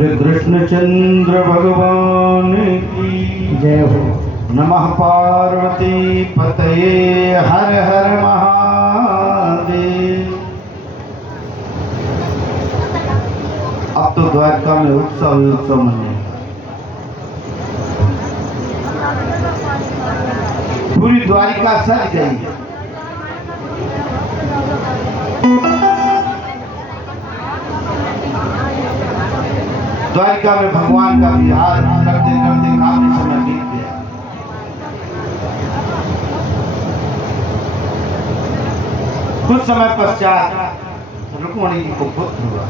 बोले कृष्णचंद्र भगवान की जय हो। नमः पार्वती पतये हर हर महादेव। अब तो द्वारका में उत्सव ही उत्सव मनेगा। पूरी द्वारिका सज गई है। द्वारिका में भगवान का विहार करते करते काफी समय बीत गया। कुछ समय पश्चात रुक्मिणी जी को पुत्र हुआ।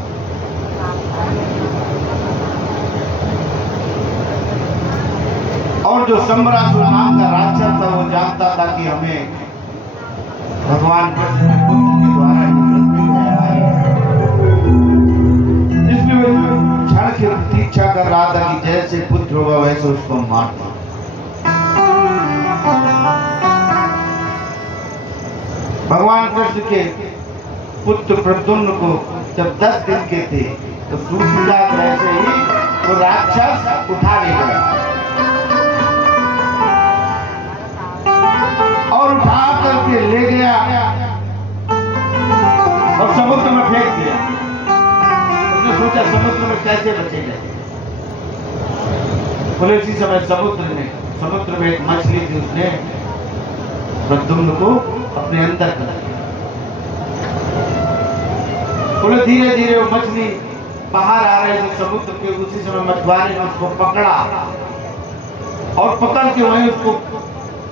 और जो सम्रासुर नाम का राक्षस था वो जानता था कि हमें भगवान कृष्ण के पुत्र के द्वारा ही मृत्यु है, इसलिए वो क्षण की प्रतीक्षा कर रहा था कि जैसे पुत्र होगा वैसे उसको मार दो। भगवान कृष्ण के पुत्र प्रद्युम्न को जब 10 दिन के थे तो दूसरा वैसे ही वो राक्षस उठा ले गया और उठा करके ले गया और समुद्र में फेंक दिया। उसने सोचा समुद्र में कैसे बचेगा। बोले इसी समय समुद्र में एक मछली थी, उसने प्रद्युम्न को अपने अंदर कर दिया। बोले धीरे धीरे वो मछली बाहर आ रहे थे समुद्र के। उसी समय मछुआरे ने उसको पकड़ा और पकड़ के वहीं उसको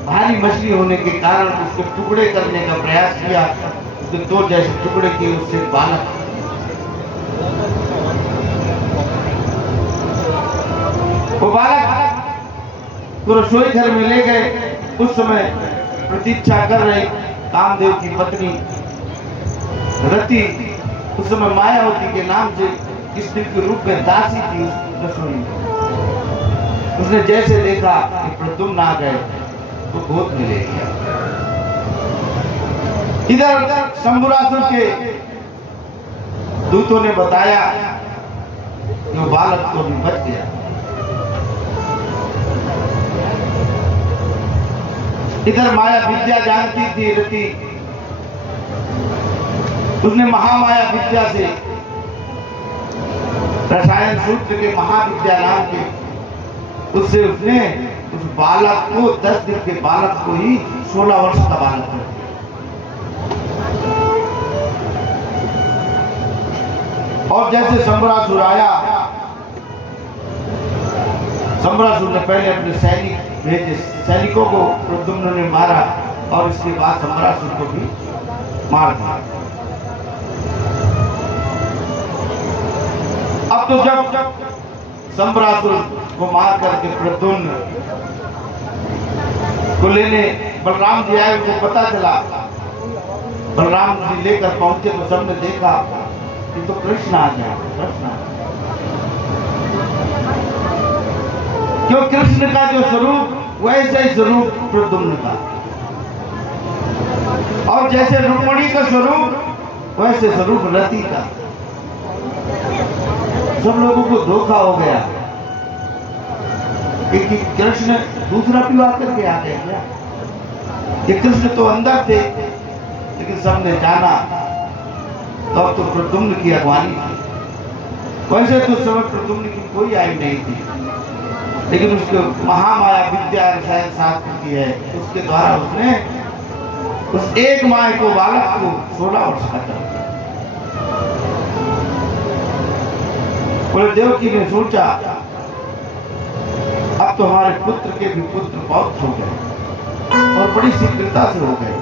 भारी मछली होने के कारण उसके टुकड़े करने का प्रयास किया। उसके 2 जैसे टुकड़े किए, उससे बालक वो बालक को रसोई घर में ले गए। उस समय प्रतीक्षा कर रहे कामदेव की पत्नी रति, उस समय मायावती के नाम से स्त्री के रूप में दासी थी उस रसोई में। उसने जैसे देखा कि प्रद्युम्न आ गए तो गोद में ले लिया। इधर शंभुरासुर के दूतों ने बताया कि वो बालक तो भी बच गया। इधर माया विद्या जानती थी रति, उसने महामाया विद्या से रसायन सूत्र के महाविद्या नाम के उससे उसने उस बालक को 10 दिन के बालक को ही 16 वर्ष का बालक है। और जैसे शंभुरासुर आया, शंभुरासुर ने पहले अपने सैनिक भेजे, सैनिकों को प्रद्युम्न ने मारा और इसके बाद शंभुरासुर को भी मार दिया। अब तो जब शंभुरासुर को मार करके प्रद्युम्न को लेने बलराम जी आए, उनको पता चला। बलराम जी लेकर पहुंचे तो सबने देखा कि तो कृष्ण आ गया। क्यों कृष्ण का जो स्वरूप वैसे ही स्वरूप प्रद्युम्न का, और जैसे रुक्मिणी का स्वरूप वैसे स्वरूप रति का। सब लोगों को धोखा हो गया कि कृष्ण दूसरा विवाह करके आ गए क्या। ये कृष्ण तो अंदर थे, लेकिन सबने जाना तब तो प्रद्युम्न की अगवानी थी। वैसे तो समय प्रद्युम्न की कोई आयु नहीं थी, लेकिन उसके महामाया विद्या रसायन शास्त्र की है, उसके द्वारा उसने उस एक माह को बालक को 16 वर्ष का कर दिया। बोले देवकी ने सोचा अब तो हमारे पुत्र के भी पुत्र पौत्र हो गए और बड़ी शीघ्रता से हो गए।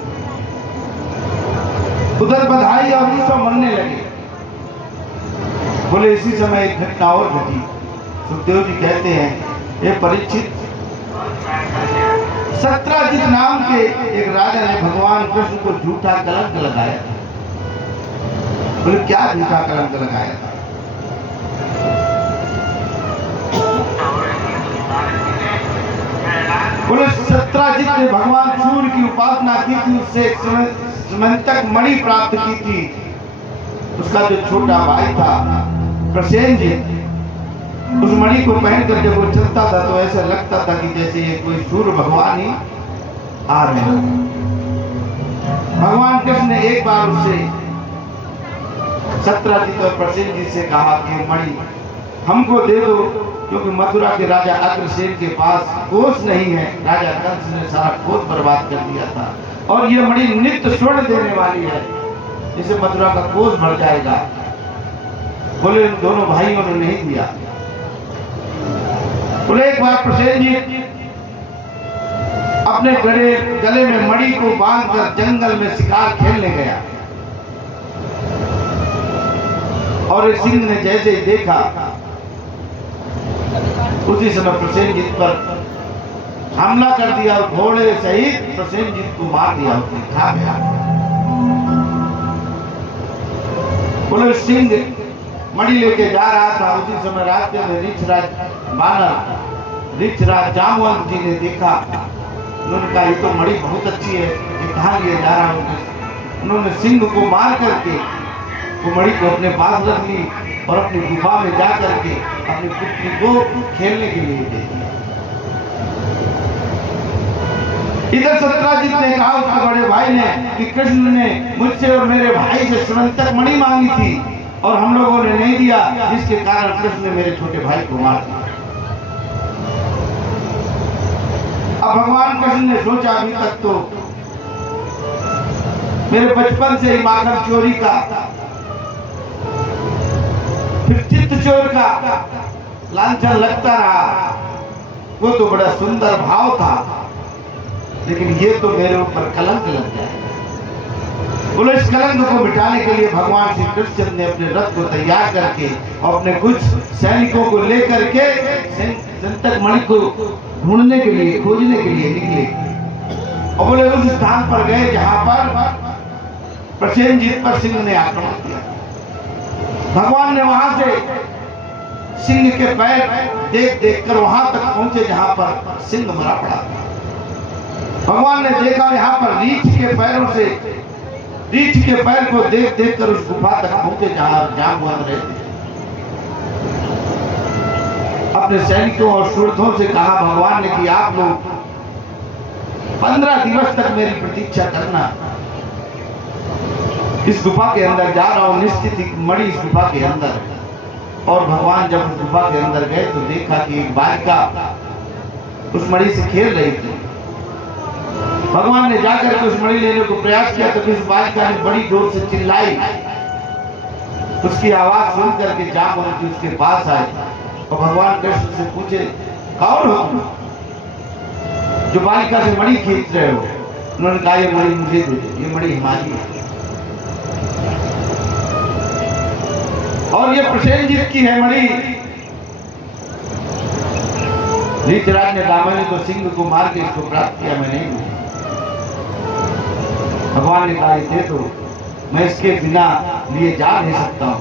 उधर बधाई और उत्सव मनने लगे। बोले इसी समय एक घटना और घटी। सुखदेव जी कहते हैं, ये परीक्षित, सत्राजित नाम के एक राजा ने भगवान कृष्ण को झूठा कलंक लगाया। बोले क्या झूठा कलंक लगाया था। बोले सत्राजित ने भगवान सूर्य की उपासना की थी, उससे एक समंतक मणि प्राप्त की थी। उसका जो छोटा भाई था प्रसेनजित, को पहनकर जब वो चलता था तो ऐसा लगता था कि जैसे ये कोई सूर्य भगवान ही आ रहे हैं। भगवान कृष्ण ने एक बार उससे सत्यजीत और प्रसेनजीत से कहा कि मणि हमको दे दो, क्योंकि मथुरा के राजा अग्रसेन के पास कोष नहीं है। राजा कंस ने सारा कोष बर्बाद कर दिया था और ये मणि नित्य स्वर्ण देने वाली है, जिसे मथुरा का कोष भर जाएगा। बोले इन दोनों भाइयों ने नहीं दिया। बोले एक बार प्रसेनजीत अपने गले में मणि को बांधकर जंगल में शिकार खेलने गया और एक सिंह ने जैसे ही देखा उसी समय प्रसेनजीत पर हमला कर दिया और घोड़े सहित प्रसेनजीत को मार दिया, उसने खा गया। बोले सिंह मणि लेके जा रहा था, उसी समय रास्ते में ऋक्षराज जामवंत जी ने देखा। उन्होंने कहा ये तो मणि बहुत अच्छी है, ये कहाँ लिए जा रहा है। उन्होंने सिंह को मार करके वो मणि को अपने पास रख ली और अपनी गुफा में जा करके अपनी पुत्री को खेलने के लिए दे दिया। इधर सत्यजीत ने कहा उसके बड़े भाई ने कि कृष्ण ने मुझसे और मेरे भाई से स्वर्णतक मणि मांगी थी और हम लोगों ने नहीं दिया, जिसके कारण कृष्ण ने मेरे छोटे भाई को मार दिया। अब भगवान कृष्ण ने सोचा अभी तक तो मेरे बचपन से ही माखन चोरी का, फिर चित्त चोर का लांछन लगता रहा। वो तो बड़ा सुंदर भाव था, लेकिन ये तो मेरे ऊपर कलंक लग जाए। बोले इस कलंक को मिटाने के लिए भगवान श्री कृष्ण ने अपने रथ को तैयार करके और अपने कुछ सैनिकों को लेकर के स्वर्णतक मणि को ढूंढने के लिए, खोजने के लिए निकले और बोले उस स्थान पर गए जहां पर प्रसेनजीत पर सिंह ने आक्रमण किया। भगवान ने वहां से सिंह के पैर देख देख कर वहां तक पहुंचे जहां पर सिंह मरा पड़ा था। भगवान ने देखा यहाँ पर रीछ के पैर को देख देख कर उस गुफा तक पहुंचे जहां जामवंत रहते। अपने सैनिकों और सुरथों से कहा भगवान ने कि आप लोग 15 दिवस तक मेरी प्रतीक्षा करना। इस गुफा के अंदर जा रहा हूं, निश्चित मणि इस गुफा के अंदर है। और भगवान जब उस गुफा के अंदर गए तो देखा कि एक बालिका उस मणि से खेल रही थी। भगवान ने जाकर के उस मणि लेने को प्रयास किया तो इस बालिका ने बड़ी जोर से चिल्लाई। उसकी आवाज सुन करके जामवंत जी उसके पास आए और भगवान कृष्ण से पूछे कौन हो तुम जो बालिका से मणि खींच रहे हो। उन्होंने कहा ये मणि मुझे दे दो, ये मणि हमारी है और ये प्रसेनजीत की है मणि। ऋक्षराज ने कहा मैंने तो सिंह को मार के इसको प्राप्त किया, मैं नहीं। भगवान ने कहा दे दो, मैं इसके बिना लिए जा नहीं सकता हूं।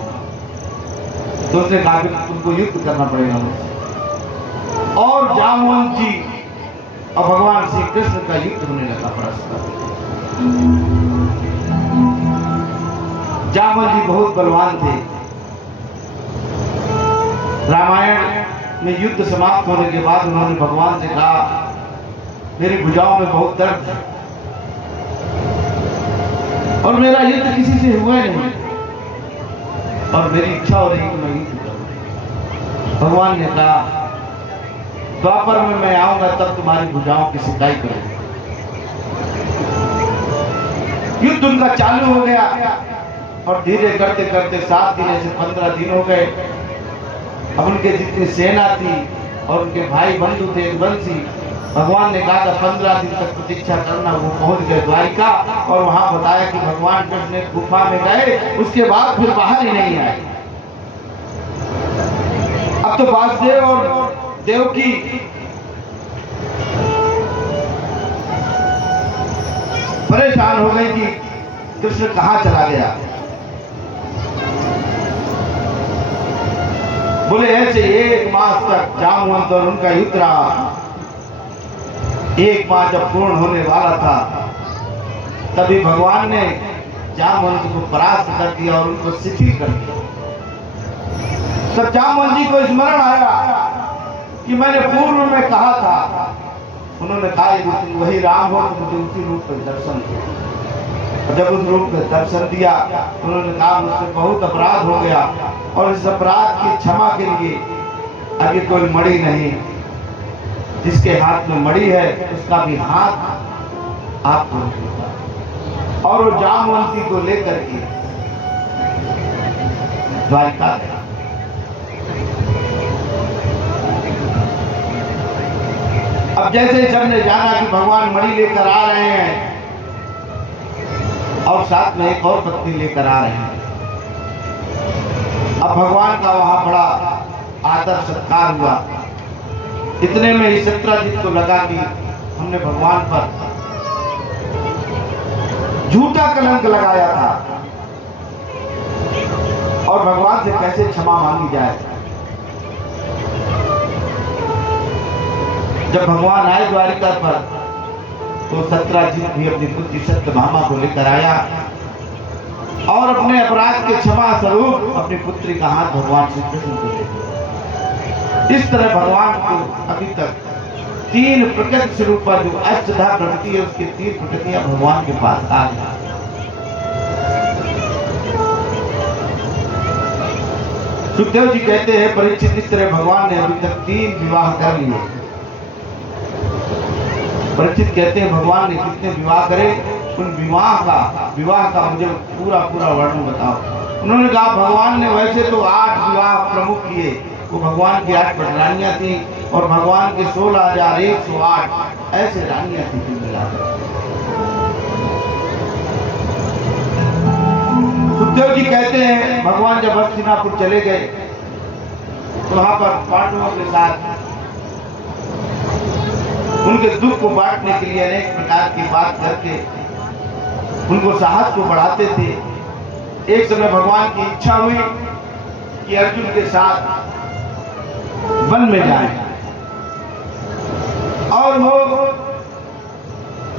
तो उसने कहा कि तुमको युद्ध करना पड़ेगा मुझसे। और जामवंत जी और भगवान श्री कृष्ण का युद्ध होने लगा परस्पर। जामवंत जी बहुत बलवान थे। रामायण में युद्ध समाप्त होने के बाद उन्होंने भगवान से कहा मेरी भुजाओं में बहुत दर्द है और मेरा युद्ध किसी से हुआ नहीं और मेरी इच्छा हो रही कि मैं युद्ध करूं। भगवान ने कहा द्वापर में मैं आऊंगा तब तुम्हारी भुजाओं की सिकाई करूंगा। युद्ध उनका चालू हो गया और धीरे करते करते 7 दिन से 15 दिन हो गए। अब उनके जितनी सेना थी और उनके भाई बंधु थे वंशी, भगवान ने कहा था 15 दिन तक प्रतीक्षा करना। वो पहुंच गए द्वारिका और वहां बताया कि भगवान कृष्ण गुफा में गए, उसके बाद फिर बाहर ही नहीं आए। अब तो वासुदेव और देवकी परेशान हो गई कि कृष्ण कहां चला गया। बोले ऐसे 1 मास तक जामवंत और उनका युद्ध रहा। 1 मास जब पूर्ण होने वाला था तभी भगवान ने जामवंत को परास्त कर दिया और उनको शिथिल कर दिया। तब जामवंत जी को स्मरण आया कि मैंने पूर्व में कहा था। उन्होंने कहा यदि वही राम हो तो मुझे उसी रूप में दर्शन दिया। जब उस रूप में दर्शन दिया उन्होंने कहा मुझसे बहुत अपराध हो गया और इस अपराध की क्षमा के लिए आगे कोई मणि नहीं, जिसके हाथ में मणि है उसका भी हाथ आपको देगा। और वो जामवंती को लेकर के द्वारिका गया। अब जैसे सबने जाना कि भगवान मणि लेकर आ रहे हैं और साथ में एक और पत्नी लेकर आ रहे हैं। अब भगवान का वहां बड़ा आदर सत्कार हुआ। इतने में ही सत्राजित को लगा कि हमने भगवान पर झूठा कलंक लगाया था और भगवान से कैसे क्षमा मांगी जाए। जब भगवान आए द्वारिका पर तो सत्राजित भी अपनी पुत्री सत्यभामा को लेकर आया और अपने अपराध के क्षमा स्वरूप अपनी पुत्री का हाथ भगवान श्री कृष्ण को दे दिया। इस तरह भगवान को अभी तक 3 प्रकृति स्वरूप पर जो अष्टधा प्रकृति है उसकी 3 प्रकृतियां भगवान के पास आ गई। सुखदेव जी कहते हैं परीक्षित इस तरह भगवान ने अभी तक 3 विवाह कर लिए। परीक्षित कहते हैं भगवान ने कितने विवाह करे, उन विवाह का मुझे पूरा वर्णन बताओ। उन्होंने कहा भगवान ने वैसे तो 8 विवाह प्रमुख किए, वो भगवान की 8 रानियां थी और भगवान के 16,108 ऐसे रानियां थी मिलाकर। सुखदेव जी कहते हैं भगवान जब हस्तिनापुर चले गए तो वहां पर पांडवों के साथ उनके दुख को बांटने के लिए अनेक प्रकार की बात करके उनको साहस को बढ़ाते थे। एक समय भगवान की इच्छा हुई कि अर्जुन के साथ वन में जाएं और वो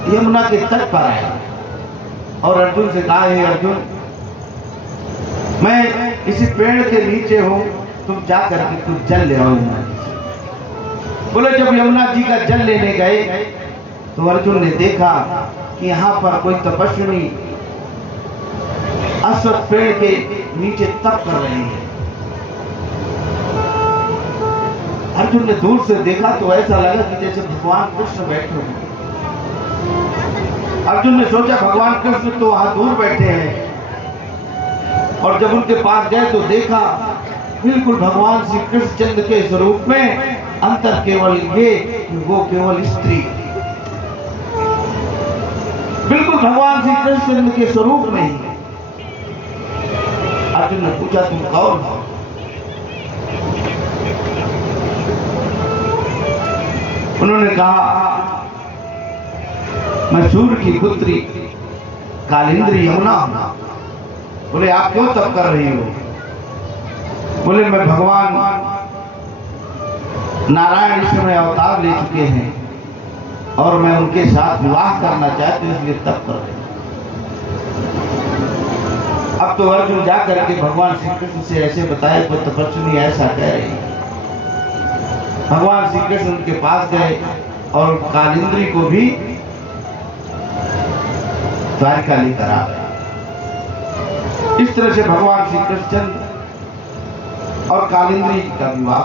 यमुना के तट पर आए और अर्जुन से कहा हे अर्जुन, मैं इसी पेड़ के नीचे हूं, तुम जाकर के कुछ जल ले आओ। बोले जब यमुना जी का जल लेने गए तो अर्जुन ने देखा कि यहाँ पर कोई तपस्विनी अश्वत्थ पेड़ के नीचे तप कर रही है। अर्जुन ने दूर से देखा तो ऐसा लगा कि जैसे भगवान कृष्ण बैठे हैं। अर्जुन ने सोचा भगवान कृष्ण तो वहां दूर बैठे हैं और जब उनके पास गए तो देखा बिल्कुल भगवान श्री कृष्णचंद्र के स्वरूप में, अंतर केवल ये कि वो केवल स्त्री, बिल्कुल भगवान श्री कृष्णचंद्र के स्वरूप में ही। अर्जुन ने पूछा तुम कौन हो? उन्होंने कहा मैं सूर्य की पुत्री कालिंद्री यमुना हूं। बोले आप क्यों तप कर रही हो? बोले मैं भगवान नारायण इस समय अवतार ले चुके हैं और मैं उनके साथ विवाह करना चाहती हूं, इसलिए तप कर रहे। अब तो अर्जुन जा करके भगवान श्री कृष्ण से ऐसे बताया तो तपस्विनी ऐसा कह रही। भगवान श्री कृष्ण उनके पास गए और कालिंद्री को भी द्वारिका लेकर आ गए। इस तरह से भगवान श्री कृष्ण और कालिंद्री का विवाह।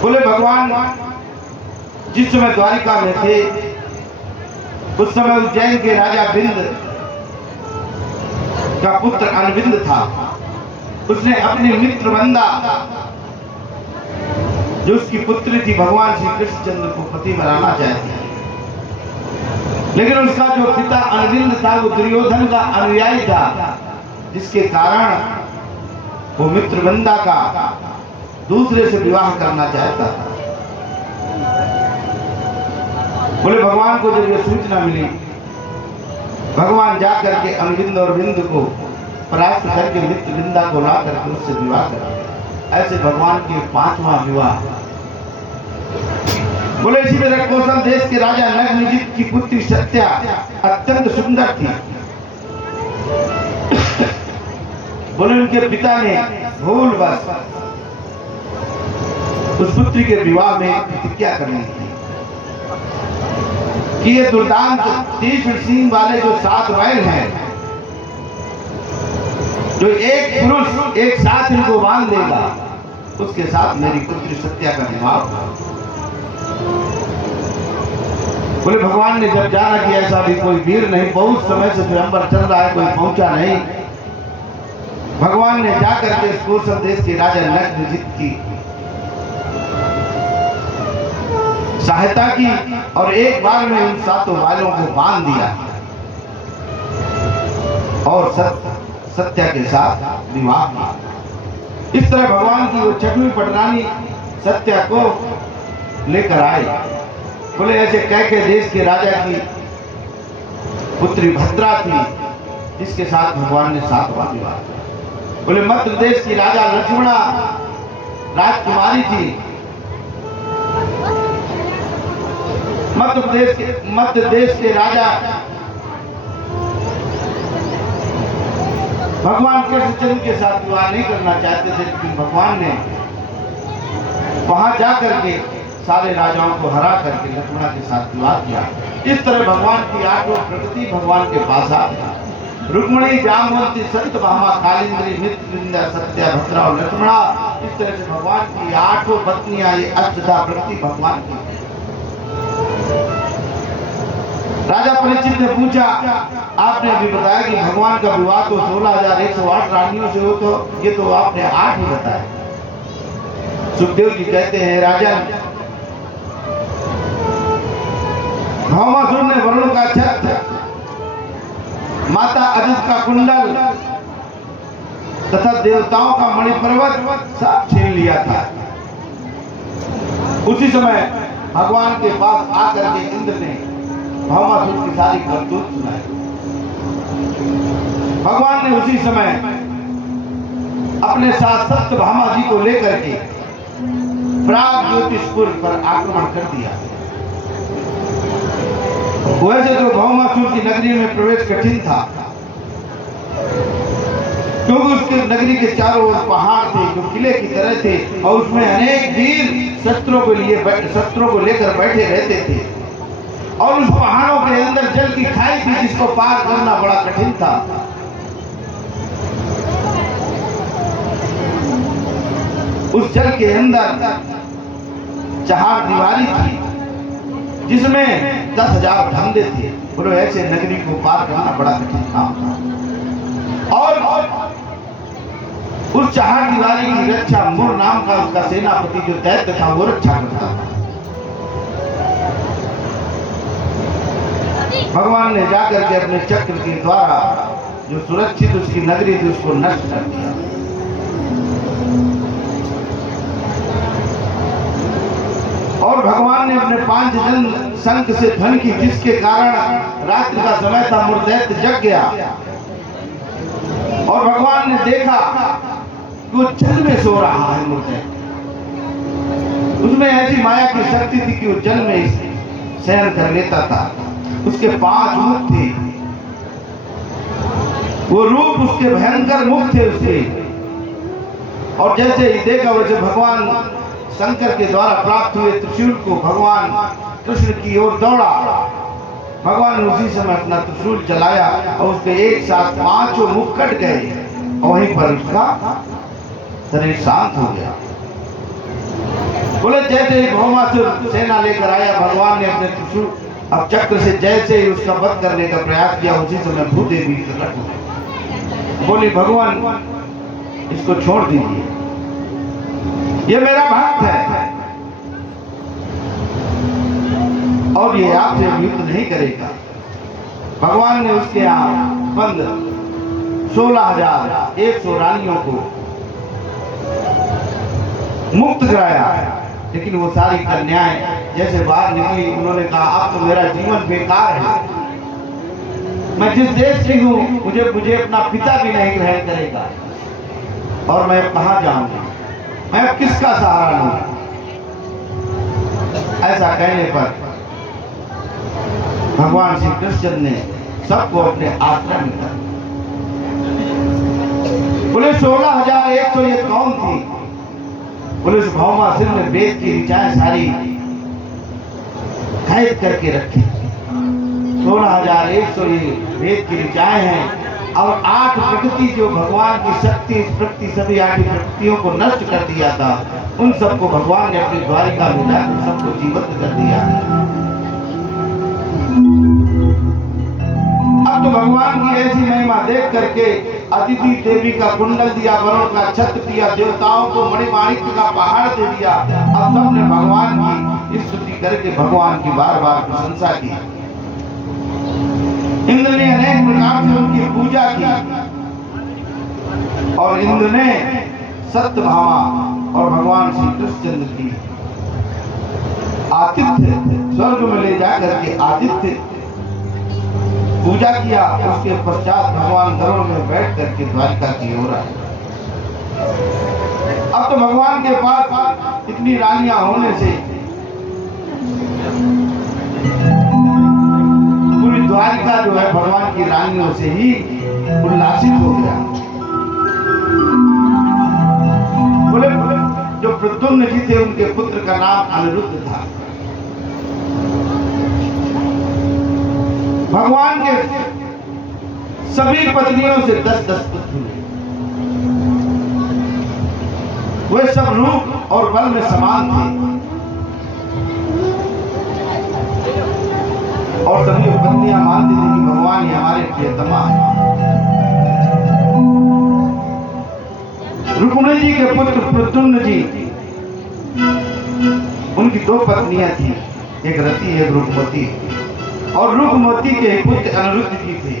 बोले भगवान जिस समय द्वारिका में थे उस समय उज्जैन के राजा बिंद का पुत्र अनविंद था। उसने अपनी मित्र वंदा जो उसकी पुत्री थी भगवान श्री कृष्णचंद्र को पति बनाना चाहती थी, लेकिन उसका जो पिता अनविंद था वो दुर्योधन का अनुयायी था, जिसके कारण वो मित्र वंदा का दूसरे से विवाह करना चाहता था। बोले भगवान को जब यह सूचना मिली, भगवान जाकर के अनविंद और बिंद को परास्त करके मित्र विंदा को ला करके उससे विवाह कर। ऐसे भगवान के 5वां विवाह। बोले इसी तरह कौशल देश के राजा नग्नजित की पुत्री सत्या अत्यंत सुंदर थी। बोले उनके पिता ने भूलवश उस पुत्री के विवाह में प्रतिज्ञा करनी थी कि ये दुर्दांत तीक्ष्ण सींग वाले जो 7 बैल हैं, जो एक पुरुष एक साथ इनको बांध देगा, उसके साथ मेरी पुत्री सत्या का विवाह। बोले भगवान ने जब जाना कि ऐसा भी कोई वीर नहीं, बहुत समय से स्वयंवर चल रहा है, कोई पहुंचा नहीं, भगवान ने जाकर के इस कौशल देश के राजा नग्नजित की सहायता की और एक बार में उन 7 बालों को बांध दिया और सत्या के साथ विवाह किया। इस तरह भगवान की वो 6वीं पटरानी सत्या को लेकर आए। बोले ऐसे कैके देश के राजा की पुत्री भद्रा थी, जिसके साथ भगवान ने 7 बार विवाह किया। बोले मध्य देश की राजा लक्ष्मणा राजकुमारी थी, मध्य देश के राजा भगवान कृष्णचंद्र के साथ विवाह नहीं करना चाहते थे, लेकिन भगवान ने वहां जाकर के सारे राजाओं को हरा करके लक्ष्मणा के साथ विवाह किया। इस तरह भगवान की 8 प्रकृति भगवान के पास आ गई। रुक्मिणी, जामवंती, सत्यभामा, कालिंदी, मित्रविंध्या, सत्या, भद्रा और लक्ष्मणा, इस तरह से भगवान की 8 पत्नियां, ये अष्टधा प्रकृति भगवान की। राजा परीक्षित ने पूछा, आपने अभी बताया कि भगवान का विवाह तो 16,108 रानियों से हो, तो ये तो आपने 8 ही बताया। सुखदेव जी कहते हैं, राजन, भौमासुर ने वरुण का छत्र, माता अदिति का कुंडल तथा देवताओं का मणिपर्वत सब छीन लिया था। उसी समय भगवान के पास आकर के इंद्र ने भौमासुर की सारी करतूत सुनाई। भगवान ने उसी समय अपने साथ सत्यभामा जी को लेकर के प्राग ज्योतिषपुर पर आक्रमण कर दिया। वैसे तो भौमासुर की नगरी में प्रवेश कठिन था, क्योंकि उसके नगरी के चारों ओर पहाड़ थे जो किले की तरह थे, और उसमें अनेक वीर शस्त्रों को लेकर बैठे रहते थे, और उस पहाड़ों के अंदर जल की खाई थी जिसको पार करना बड़ा कठिन था। उस जल के अंदर 4 दीवारी थी जिसमें 10,000 धंधे थे। बोलो ऐसे नगरी को पार करना बड़ा कठिन काम था। और उस 4 दीवारी की रक्षा मुर नाम का उसका सेनापति जो दैत्य था वो रक्षा करता था। भगवान ने जाकर के अपने चक्र के द्वारा जो सुरक्षित उसकी नगरी थी उसको नष्ट कर दिया। और भगवान ने अपने 5 जन शंख से ध्वनि की, जिसके कारण रात्रि का समय था, मुर्दैत्य जग गया। और भगवान ने देखा कि वो जल में सो रहा है मुर्दैत्य। उसमें ऐसी माया की शक्ति थी कि वो जल में शयन कर लेता था। उसके 5 मुख थे, वो रूप उसके भयंकर मुख थे उसके। और जैसे ही देखा वैसे भगवान शंकर के द्वारा प्राप्त हुए त्रिशूल को भगवान कृष्ण की ओर दौड़ा। भगवान ने उसी समय अपना त्रिशूल चलाया और उसके एक साथ 5 मुख कट गए, और वहीं पर उसका शरीर शांत हो गया। बोले जैसे ही भौमासुर सेना लेकर आया, भगवान ने अपने त्रिशूल अब चक्र से जैसे ही उसका वध करने का प्रयास किया, उसी समय भूदेवी प्रकट हुई। बोली भगवान इसको छोड़ दीजिए, ये मेरा भक्त है और ये आपसे युद्ध नहीं करेगा। भगवान ने उसके यहाँ बंद 16,100 रानियों को मुक्त कराया, लेकिन वो सारी कन्याएं जैसे बाहर निकली, उन्होंने कहा अब तो मेरा जीवन बेकार है, मैं जिस देश की हूँ मुझे अपना पिता भी नहीं ग्रहण करेगा, और मैं कहाँ जाऊंगी, मैं अब किसका सहारा लूं। ऐसा कहने पर भगवान श्री कृष्ण ने सबको अपने आश्रम में कर। बोले 16,100 ये कौन थी? बोले उस भौमासुर ने वेद की ऋचाएं सारी कैद करके रखी। 16,100 ये वेद की ऋचाएं हैं और 8 प्रकृति जो भगवान की शक्ति प्रकृति सभी 8 प्रकृतियों को नष्ट कर दिया था, उन सबको भगवान ने अपनी द्वारिका में जाकर सबको जीवित कर दिया। अब तो भगवान की ऐसी महिमा देख करके अदिति देवी का कुंडल दिया, वरुण का छत्र दिया, देवताओं को मणिमाणिक्य का पहाड़ दे दिया। अब सबने भगवान की स्तुति करके भगवान की बार बार प्रशंसा की। इंद्र ने अनेक प्रकार से उनकी पूजा की और इंद्र ने सत्यभामा और भगवान श्री कृष्णचंद्र की आतिथ्य स्वर्ग में ले जाकर के आतिथ्य पूजा किया। उसके पश्चात भगवान गरुड़ में बैठ करके द्वारिका की ओर आए। अब तो भगवान के पास इतनी रानियां होने से पूरी द्वारिका जो है भगवान की रानियों से ही उल्लासित हो गया। बोले जो प्रद्युम्न जी थे उनके पुत्र का नाम अनिरुद्ध था। भगवान के सभी पत्नियों से 10-10 पुत्र हुए। वे सब रूप और बल में समान थे और सभी पत्नियां मानती थी कि भगवान ही हमारे प्रियतमा है। रुक्मिणी जी के पुत्र प्रद्युम्न जी, उनकी 2 पत्नियां थी, एक रति एक रुक्मती, और रुक्मती के पुत्र अनिरुद्ध जी थे।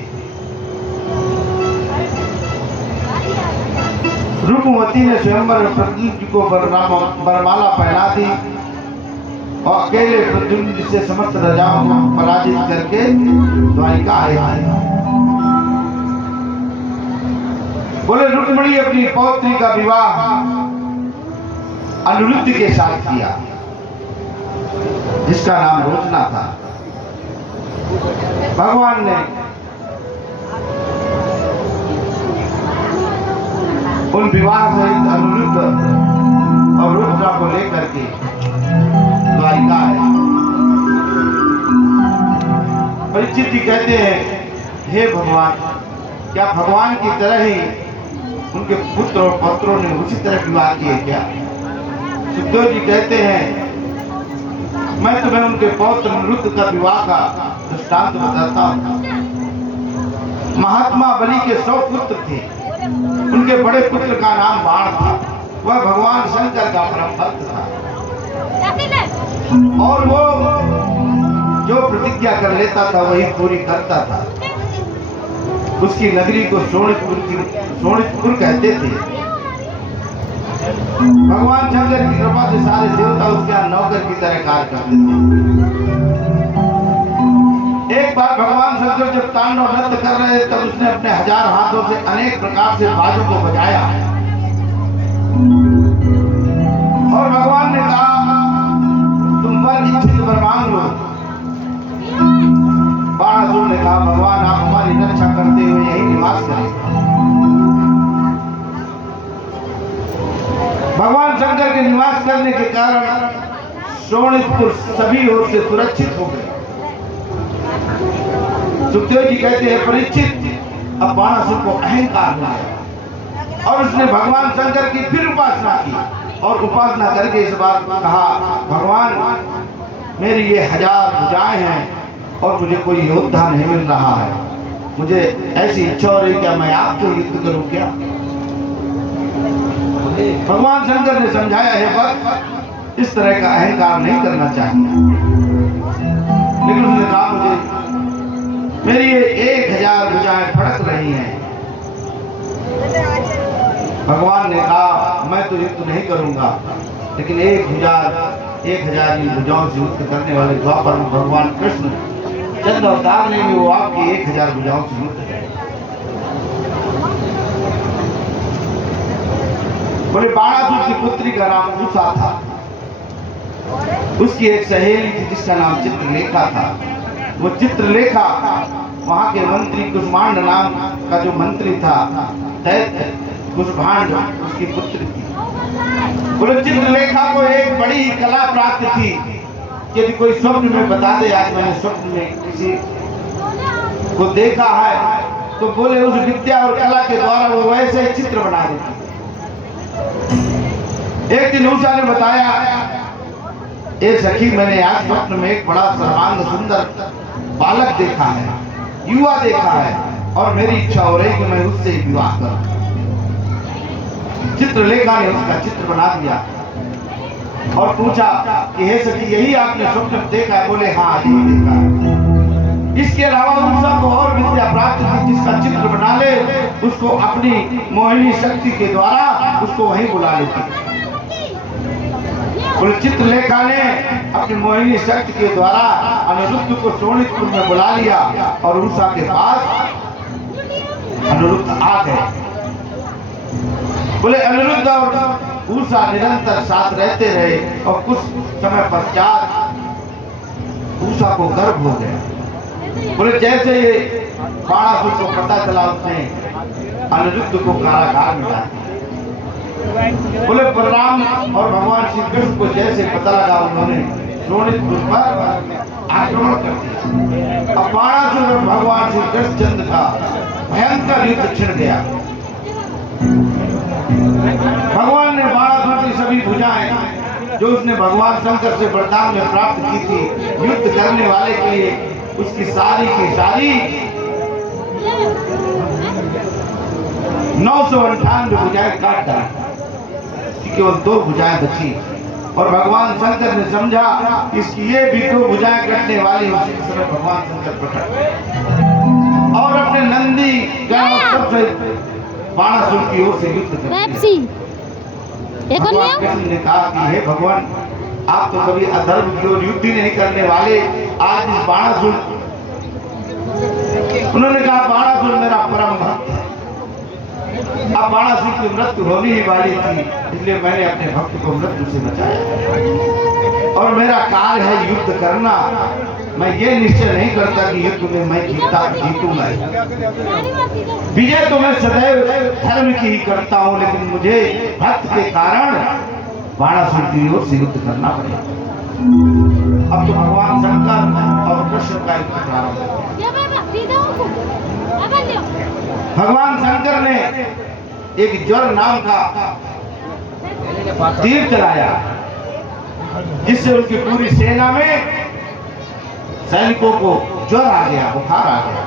रुक्मती ने स्वयंवर में प्रद्युम्न जी को वरमाला पहना दी और अकेले प्रद्युम्न जी से समस्त राजाओं को पराजित करके द्वारिका आए। बोले रुक्मिणी अपनी पौत्री का विवाह अनिरुद्ध के साथ किया, जिसका नाम रोचना था। भगवान ने उन विवाह सहित अनिरुद्ध और रोचना को लेकर के द्वारिका है। परीक्षित जी कहते हैं, हे भगवान, क्या भगवान की तरह ही उनके पुत्र और पौत्रों ने उसी तरह विवाह किए क्या? सुखदेव जी कहते हैं, मैं तुम्हें उनके पौत्र अनिरुद्ध का विवाह का दृष्टांत बताता हूँ। महात्मा बलि के 100 पुत्र थे। उनके बड़े पुत्र का नाम बाण था। वह भगवान शंकर का परम भक्त था और वो जो प्रतिज्ञा कर लेता था वही पूरी करता था। उसकी नगरी को शोणितपुर कहते थे। भगवान शंकर की कृपा से सारे देवता उसके यहाँ नौकर की तरह कार्य करते थे। एक बार भगवान शंकर जब तांडव नृत्य कर रहे थे तब उसने अपने 1000 हाथों से अनेक प्रकार से बाजों को बजाया और भगवान ने कहा, तुम वर इच्छित वर मांग लो। बाणासुर ने कहा, भगवान आप हमारी रक्षा करते हुए यही निवास करें। भगवान शंकर के निवास करने के कारण शोणितपुर सभी ओर से सुरक्षित हो गए। सुखदेव जी कहते हैं, परीक्षित अब बाणासुर को अहंकार हो गया और उसने भगवान शंकर की फिर उपासना की और उपासना करके इस बात को कहा, भगवान मेरी ये 1000 भुजाएं हैं और मुझे कोई योद्धा नहीं मिल रहा है। मुझे ऐसी इच्छा हो रही, क्या मैं आपसे युद्ध करूं क्या? भगवान शंकर ने समझाया, है भक्त, इस तरह का अहंकार नहीं करना चाहिए। लेकिन उसने कहा, मुझे मेरी ये 1000 भुजाएं फड़क रही हैं। भगवान ने कहा, मैं तो युद्ध नहीं करूंगा, लेकिन 1000 भुजाओं से युद्ध करने वाले द्वापर में भगवान कृष्ण चंद्र अवतार ने भी वो आपकी 1000 भुजाओं से युद्ध किया। बोले बाणासुर की पुत्री का नाम उषा था। उसकी एक सहेली थी जिसका नाम चित्रलेखा था। वो चित्रलेखा वहां के मंत्री कुष्मांड नाम का जो मंत्री था, दैत्य कुष्मांड उसकी पुत्री थी। बोले चित्रलेखा को एक बड़ी ही कला प्राप्त थी। यदि कोई स्वप्न में बता दे, आज मैंने स्वप्न में किसी को देखा है, तो बोले उस विद्या और कला के द्वारा वो वैसे ही चित्र बना देती। एक दिन उषा ने बताया, ए सखी, मैंने आज स्वप्न में एक बड़ा सर्वांग सुंदर बालक देखा है, युवा देखा है, और मेरी इच्छा हो रही कि मैं उससे विवाह करूं। चित्रलेखा ने उसका चित्र बना दिया और पूछा कि हे सखी, यही आपने स्वप्न में देखा है? बोले हाँ, यही देखा है। इसके अलावा उषा को और विद्या प्राप्त थी, जिसका चित्र बना ले उसको अपनी मोहिनी शक्ति के द्वारा उसको वहीं बुला लेती। बोले चित्रलेखा ने अपनी मोहिनी शक्ति के द्वारा अनिरुद्ध को शोणितपुर में बुला लिया और उषा के पास अनिरुद्ध आ गए। बोले अनिरुद्ध और उषा निरंतर साथ रहते रहे और कुछ समय पश्चात उषा को गर्भ हो गया। बोले जैसे ये बाणासुर को पता चला, उसने अनिरुद्ध को कारागार में डाल दिया। बोले बलराम और भगवान श्री कृष्ण को जैसे पता लगा, उन्होंने शोणितपुर पर आक्रमण कर दिया। अब बाणासुर और भगवान श्री कृष्णचंद्र का भयंकर युद्ध छिड़ गया। भगवान ने बाणासुर की सभी भुजाएं जो उसने भगवान शंकर से वरदान में प्राप्त की थी, युद्ध करने वाले के लिए उसकी सारी की सारी 998 भुजाएं काट डाली। केवल 2 भुजाएं बची और भगवान शंकर ने समझा इसकी ये भी 2 भुजाएं कटने वाली। उसी समय भगवान शंकर प्रकट और अपने नंदी गण सबसे बाणासुर की ओर से युद्ध करते। भगवान कृष्ण ने कहा कि हे भगवान, आप तो कभी अधर्म की ओर युद्ध ही नहीं करने वाले, आज इस बाणासुर, उन्होंने कहा बाणासुर मेरा परम भक्त है, अब बाणासुर की मृत्यु होने ही वाली थी, इसलिए मैंने अपने भक्त को मृत्यु से बचाया और मेरा कार्य है युद्ध करना। मैं ये निश्चय नहीं करता कि युद्ध में मैं जीतूंगा। विजय तो मैं सदैव धर्म की ही करता हूँ, लेकिन मुझे भक्त के कारण बाणासुर की ओर से युद्ध करना पड़ेगा। अब तो भगवान शंकर और कृष्ण का युद्ध प्रारंभ हो। भगवान शंकर ने एक ज्वर नाम का तीर चलाया, जिससे उसकी पूरी सेना में सैनिकों को ज्वर आ गया, बुखार आ गया।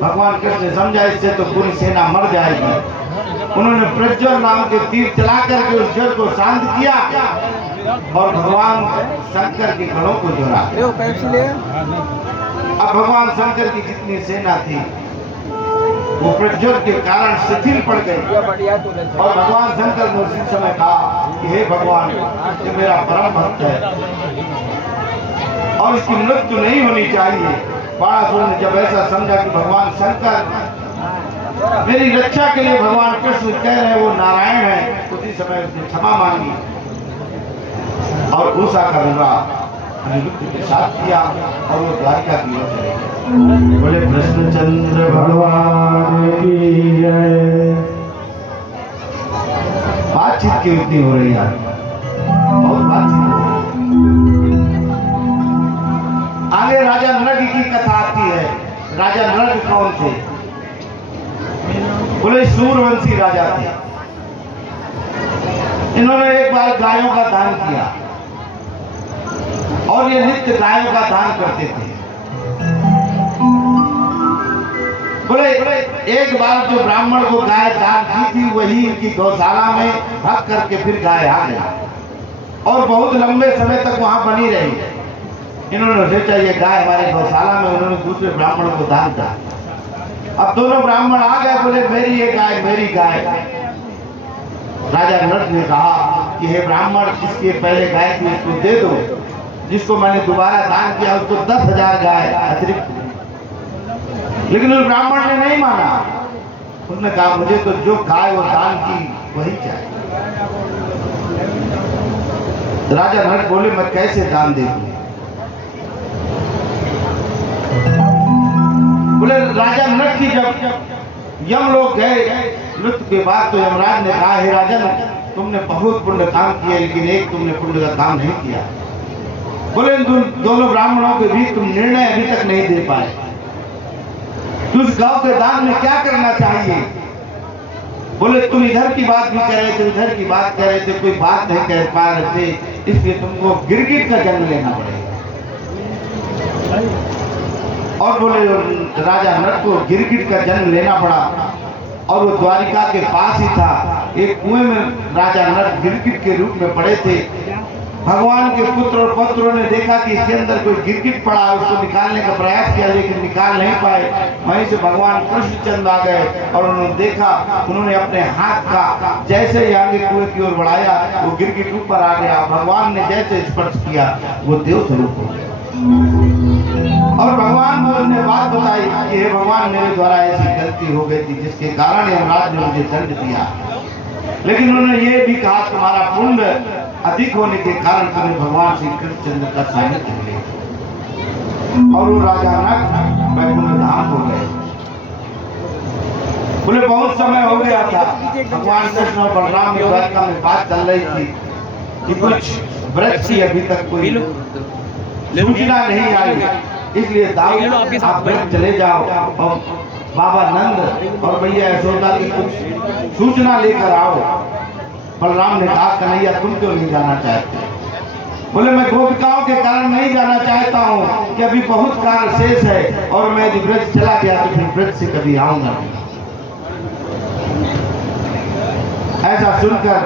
भगवान कृष्ण ने समझा इससे तो पूरी सेना मर जाएगी। उन्होंने प्रज्वल नाम के तीर चला करके उस ज्वर को शांत किया और भगवान शंकर के गणों को ज्वर आ गया। अब भगवान शंकर की जितनी सेना थी वो प्रज्वल के कारण शिथिल पड़ गई और भगवान शंकर ने उसी समय कहा कि हे भगवान, ये मेरा परम भक्त है और इसकी मृत्यु नहीं होनी चाहिए। बाणासुर ने जब ऐसा समझा कि भगवान शंकर मेरी रक्षा के लिए भगवान कृष्ण कह रहे हैं वो नारायण है, उसी समय उसने क्षमा मांगी और उषा का विवाह अनिरुद्ध के साथ किया और वो द्वारिका की ओर चले गए। बोले कृष्णचंद्र भगवान की जय। बातचीत क्यों इतनी हो रही है? बहुत बातचीत हो रही है। आगे राजा नरक की कथा आती है। राजा नरक कौन थे? बोले सूर्यवंशी राजा थे। इन्होंने एक बार गायों का दान किया और ये नित्य गायों का दान करते थे। बोले एक बार जो ब्राह्मण को गाय दान की थी वही इनकी गौशाला में भाग करके फिर गाय आ गई और बहुत लंबे समय तक वहां बनी रही। इन्होंने सोचा ये गाय हमारे गौशाला में, उन्होंने दूसरे ब्राह्मण को दान दिया। अब दोनों ब्राह्मण आ गए, बोले मेरी ये गाय, मेरी गाय। राजा नरक ने कहा कि हे ब्राह्मण, जिसके पहले गाय थी उसको दे दो, जिसको मैंने दोबारा दान किया उसको 10,000 गाय अतिरिक्त। लेकिन उस ब्राह्मण ने नहीं माना। उसने कहा मुझे तो जो गाय वो दान की वही चाहिए। राजा नरक बोले मैं कैसे दान दे दूं? बोले राजा नरक की जब यम लोग गए मृत्यु के बाद तो यमराज ने कहा हे राजन, तुमने बहुत पुण्य काम किया, लेकिन एक तुमने पुण्य का काम नहीं किया। बोले दोनों ब्राह्मणों के बीच तुम निर्णय अभी तक नहीं दे पाए। उस गांव के दान में क्या करना चाहिए? बोले तुम इधर की बात भी कह रहे थे, उधर की बात कह रहे थे, कोई बात नहीं कह पा रहे थे, इसलिए तुमको गिरगिट का जन्म लेना पड़ेगा। और बोले राजा नल को गिरगिट का जन्म लेना पड़ा, और वो द्वारिका के पास ही था। एक कुएं में राजा नल गिरगिट के रूप में पड़े थे। भगवान के पुत्र और पौत्रों ने देखा कि इसके अंदर कोई गिरगिट पड़ा, उसको निकालने का प्रयास किया, लेकिन निकाल नहीं पाए। वहीं से भगवान कृष्णचंद्र आ गए और उन्होंने देखा, उन्होंने अपने हाथ का जैसे ही आगे कुएं की ओर बढ़ाया, वो गिरगिट ऊपर आ गया। भगवान ने जैसे स्पर्श किया, वो देव स्वरूप हो गया। और भगवान को उन्होंने बात बताई कि हे भगवान, मेरे द्वारा ऐसी गलती हो गई थी जिसके कारण यमराज ने मुझे दंड दिया, लेकिन उन्होंने ये भी कहा तुम्हारा पुण्य अधिक होने के कारण तुम्हें भगवान श्री कृष्णचंद्र का सानिध्य मिले। और वो राजा नल वैकुंठ धाम हो गए। बोले बहुत समय हो गया था, भगवान कृष्ण और बलराम की द्वारका में बात चल रही थी कि कुछ व्रत की अभी तक कोई सूचना नहीं आई, इसलिए दाऊद आप व्रत चले जाओ और बाबा नंद और भैया यशोदा की कुछ सूचना लेकर आओ। बलराम ने कहा कन्हैया तुम क्यों नहीं जाना चाहते? बोले मैं गोपिकाओं के कारण नहीं जाना चाहता हूँ कि अभी बहुत कार्य शेष है, और मैं यदि व्रत चला गया तो फिर व्रत से कभी आऊंगा नहीं। ऐसा सुनकर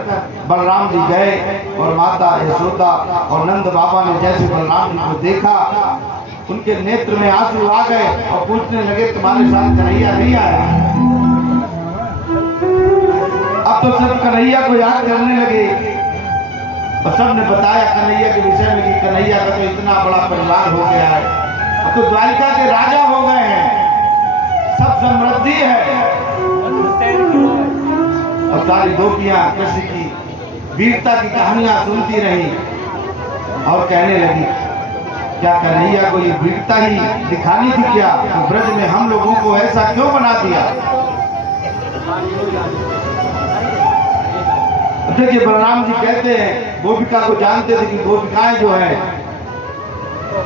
बलराम जी गए और माता यशोदा और नंद बाबा ने जैसे बलराम जी को देखा, उनके नेत्र में आंसू आ गए और पूछने लगे तुम्हारे साथ कन्हैया नहीं आया? अब तो सब कन्हैया को याद करने लगे और सबने बताया कन्हैया के विषय में कि कन्हैया का तो इतना बड़ा परिवार हो गया है, अब तो द्वारिका के राजा हो गए हैं, सब समृद्धि है। और सारी गोपियां कृष्ण की वीरता की कहानियां सुनती रही और कहने लगी क्या कन्हैया को ये वीरता ही दिखानी थी क्या? तो ब्रज में हम लोगों को ऐसा क्यों बना दिया? देखिए बलराम जी कहते हैं गोपिका को जानते थे कि गोपिकाएं जो है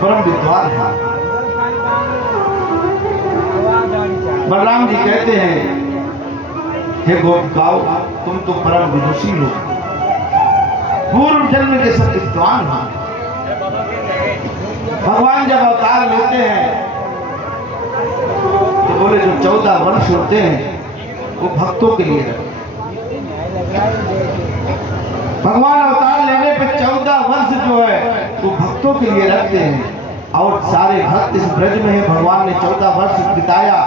परम विद्वान है। बलराम जी कहते हैं हे गोपिकाओं, तुम तो परम विदुषी हो, पूर्व जन्म के सब विद्वान हो। भगवान जब अवतार लेते हैं तो बोले जो 14 वर्ष होते हैं वो भक्तों के लिए रहते। भगवान अवतार लेने पे 14 वर्ष जो है वो भक्तों के लिए रखते हैं, और सारे भक्त इस ब्रज में है। भगवान ने 14 वर्ष बिताया,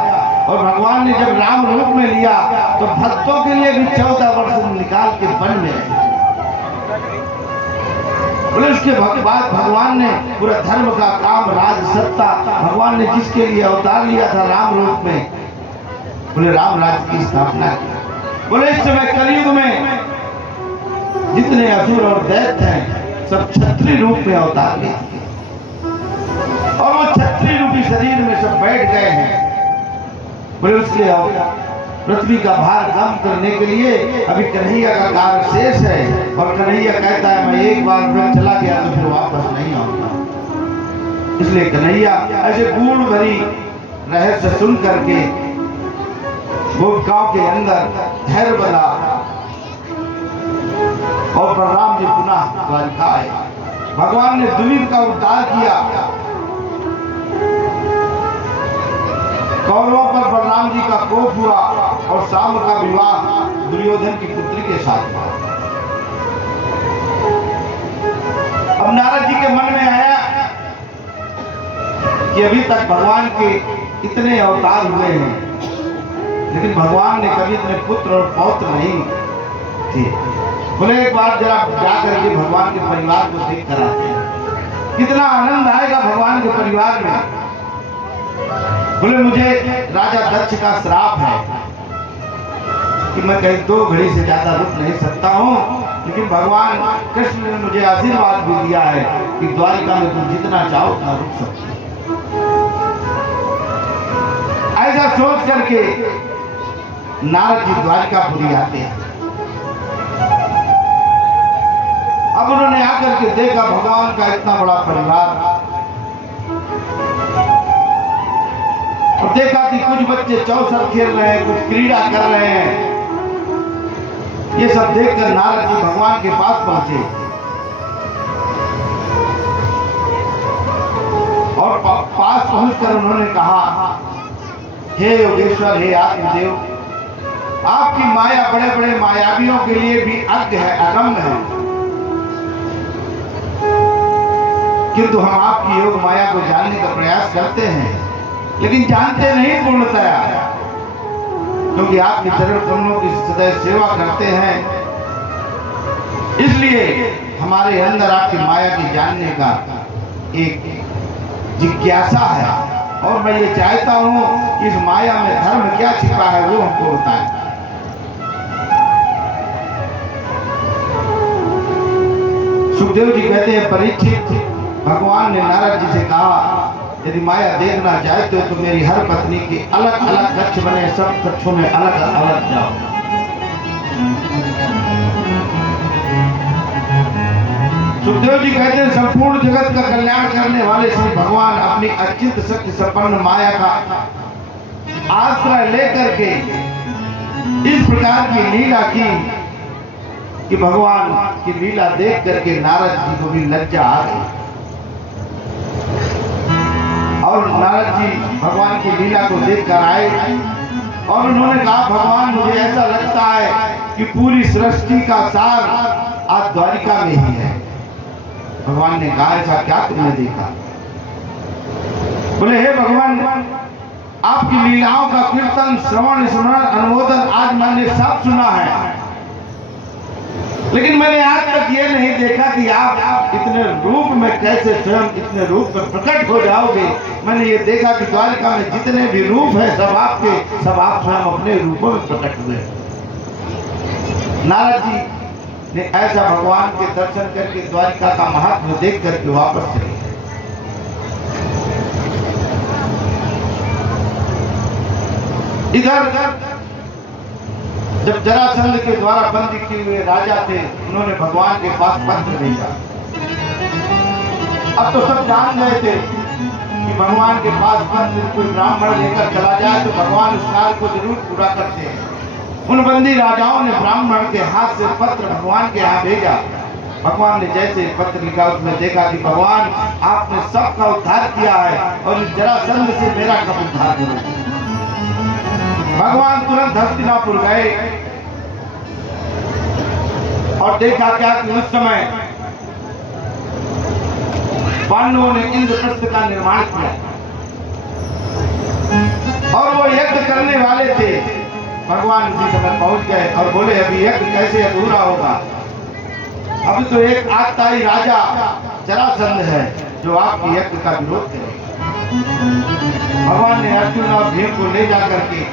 और भगवान ने जब राम रूप में लिया तो भक्तों के लिए भी 14 वर्ष निकाल के वन में रहे। बोले उसके बाद भगवान ने पूरा धर्म का काम, राज सत्ता, भगवान ने जिसके लिए अवतार लिया था राम रूप में, बोले राम राज्य की स्थापना की। बोले इस समय कलयुग में जितने असुर और दैत्य हैं सब क्षत्रिय रूप में अवतार लिए, और वो क्षत्रिय रूपी शरीर में सब बैठ गए हैं। बोले उसके पृथ्वी का भार कम करने के लिए अभी कन्हैया का कार्य शेष है, और कन्हैया कहता है मैं एक बार व्रत चला गया तो फिर वापस नहीं आऊंगा। इसलिए कन्हैया ऐसे गुण भरी रहस्य सुन करके गोपिकाओं के अंदर धैर्य बना, और बलराम जी पुनः द्वारिका आए। भगवान ने द्वीप का उद्धार किया। कौरवों पर बलराम जी का कोप हुआ और शाम का विवाह दुर्योधन की पुत्री के साथ हुआ। अब नारद जी के मन में आया कि अभी तक भगवान के इतने अवतार हुए हैं, लेकिन भगवान ने कभी इतने पुत्र और पौत्र नहीं थे। बोले एक बार जरा जाकर के भगवान के परिवार को देख कर आते हैं, कितना आनंद आएगा भगवान के परिवार में। बोले मुझे राजा दक्ष का श्राप है कि मैं कहीं 2 घड़ी से ज्यादा रुक नहीं सकता हूँ, लेकिन भगवान कृष्ण ने मुझे आशीर्वाद भी दिया है कि द्वारिका में तुम जितना चाहो उतना रुक सकते हो। ऐसा सोच करके नारद जी द्वारिकापुरी आते हैं। करके देखा भगवान का इतना बड़ा परिवार, और देखा कि कुछ बच्चे चौसर खेल रहे हैं, कुछ क्रीड़ा कर रहे हैं। ये सब देखकर नारद जी भगवान के पास पहुंचे और पास पहुंचकर उन्होंने कहा, हे योगेश्वर, हे आत्मदेव, आपकी माया बड़े बड़े मायावियों के लिए भी अज्ञ है, अगम्य है, किंतु हम आपकी योग माया को जानने का प्रयास करते हैं, लेकिन जानते नहीं पूर्णतया, क्योंकि आपके चरण कमलों की सदैव सेवा करते हैं। इसलिए हमारे अंदर आपकी माया की जानने का एक जिज्ञासा है, और मैं ये चाहता हूं कि इस माया में धर्म क्या छिपा है वो हमको बताएं। सुखदेव जी कहते हैं, परीक्षित, भगवान ने नारद जी से कहा, यदि माया देखना चाहते हो तो मेरी हर पत्नी के अलग अलग कक्ष बने, सब कक्षों में अलग अलग जाओ। सुखदेव जी कहते हैं, संपूर्ण जगत का कल्याण करने वाले श्री भगवान अपनी अचिंत शक्ति संपन्न माया का आश्रय लेकर के इस प्रकार की लीला की कि भगवान की लीला देख करके नारद जी को भी लज्जा आ गई, और नारद जी भगवान की लीला को देखकर आए और उन्होंने कहा, भगवान, मुझे ऐसा लगता है कि पूरी सृष्टि का सार आज द्वारिका में ही है। भगवान ने कहा, ऐसा क्या तुमने देखा? बोले, हे भगवान, आपकी लीलाओं का कीर्तन, श्रवण, स्मरण, अनुमोदन आज मैंने सब सुना है, लेकिन मैंने आज तक ये नहीं देखा कि आप इतने रूप में कैसे स्वयं इतने रूप में प्रकट हो जाओगे। मैंने ये देखा कि द्वारिका में जितने भी रूप है सब आपके, सब आप स्वयं अपने रूपों में प्रकट हुए। नारद जी ने ऐसा भगवान के दर्शन करके द्वारिका का महत्व देख करके वापस चले। इधर जब जरासंध के द्वारा बंदी किए हुए राजा थे, उन्होंने भगवान के पास पत्र भेजा। अब तो सब जान गए थे कि भगवान के पास पत्र कोई ब्राह्मण लेकर चला जाए तो भगवान उस कार्य को जरूर पूरा करते हैं। उन बंदी राजाओं ने ब्राह्मण के हाथ से पत्र भगवान के यहाँ भेजा। भगवान ने जैसे पत्र लिखा उसमें देखा कि भगवान, आपने सबका उद्धार किया है और इस जरासंध से मेरा कब उद्धार करोगे? भगवान तुरंत हस्तिनापुर गए और देखा क्या कि उस समय पांडवों ने इंद्रप्रस्थ का निर्माण किया और वो यज्ञ करने वाले थे। भगवान उसी समय पहुंच गए और बोले, अभी यज्ञ कैसे अधूरा होगा? अभी तो एक आगताई राजा जरासंध है जो आपकी यज्ञ का विरोध करेगा। भगवान ने अर्जुन और भीम को ले जाकर के